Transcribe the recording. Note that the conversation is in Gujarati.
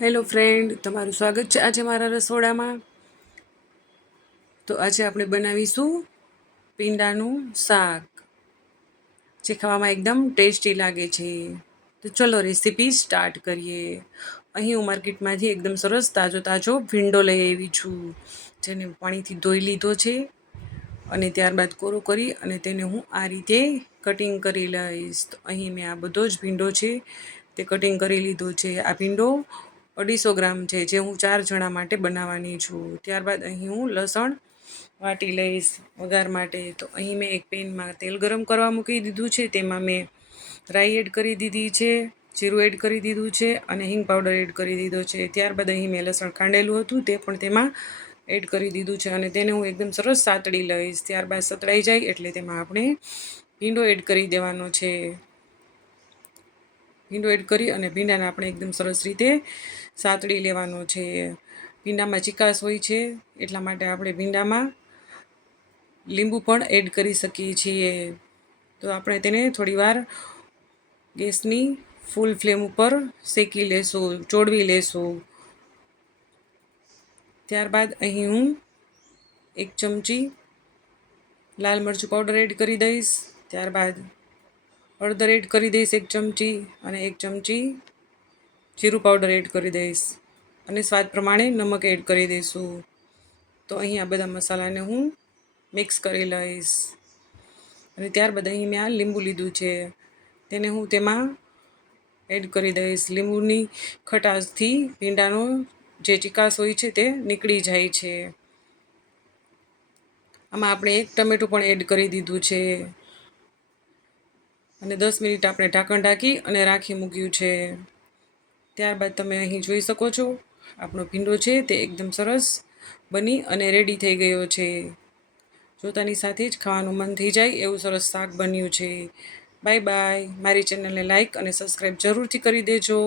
હેલો ફ્રેન્ડ, તમારું સ્વાગત છે આજે મારા રસોડામાં. તો આજે આપણે બનાવીશું પીંડાનું શાક, જે ખાવામાં એકદમ ટેસ્ટી લાગે છે. તો ચલો રેસીપી સ્ટાર્ટ કરીએ. અહીં હું માર્કેટમાંથી એકદમ સરસ તાજો ભીંડો લઈ આવી છું, જેને પાણીથી ધોઈ લીધો છે અને ત્યારબાદ કોરો કરી અને તેને હું આ રીતે કટિંગ કરી લઈશ. તો અહીં મેં આ બધો જ ભીંડો છે તે કટિંગ કરી લીધો છે. આ ભીંડો 250 ગ્રામ છે, જે હું 4 જણા માટે બનાવવાની છું. ત્યારબાદ અહીં હું લસણ વાટી લઈશ વઘાર માટે. તો અહીં મેં એક પેનમાં તેલ ગરમ કરવા મૂકી દીધું છે, તેમાં મેં રાઈ એડ કરી દીધી છે, જીરું એડ કરી દીધું છે અને હિંગ પાવડર એડ કરી દીધો છે. ત્યારબાદ અહીં મેં લસણ ખાંડેલું હતું તે પણ તેમાં એડ કરી દીધું છે અને તેને હું એકદમ સરસ સાતળી લઈશ. ત્યારબાદ સતળાઈ જાય એટલે તેમાં આપણે ભીંડો એડ કરી દેવાનો છે. ભીંડો એડ કરી અને ભીંડાને આપણે એકદમ સરસ રીતે સાતળી લેવાનો છે. ભીંડામાં ચીકાશ હોય છે, એટલા માટે આપણે ભીંડામાં લીંબુ પણ એડ કરી શકીએ છીએ. તો આપણે તેને થોડીવાર ગેસની ફૂલ ફ્લેમ ઉપર શેકી લેશું, ચોળવી લેશું. ત્યારબાદ અહીં હું 1 ચમચી લાલ મરચું પાવડર એડ કરી દઈશ. ત્યારબાદ હળદર એડ કરી દઈશ 1 ચમચી અને 1 ચમચી જીરું પાવડર એડ કરી દઈશ અને સ્વાદ પ્રમાણે નમક એડ કરી દઈશું. તો અહીં આ બધા મસાલાને હું મિક્સ કરી લઈશ અને ત્યારબાદ અહીં મેં આ લીંબુ લીધું છે, તેને હું તેમાં એડ કરી દઈશ. લીંબુની ખટાશથી ભીંડાનો જે ચીકાશ હોય છે તે નીકળી જાય છે. આમાં આપણે 1 ટમેટું પણ એડ કરી દીધું છે અને 10 મિનિટ આપણે ઢાંકણ ઢાંકી અને રાખી મૂક્યું છે. ત્યારબાદ તમે અહીં જોઈ શકો છો, આપણો ભીંડો છે તે એકદમ સરસ બની અને રેડી થઈ ગયો છે. જોતાની સાથે જ ખાવાનું મન થઈ જાય એવું સરસ શાક બન્યું છે. Bye bye. મારી ચેનલને લાઈક અને સબસ્ક્રાઈબ જરૂરથી કરી દેજો.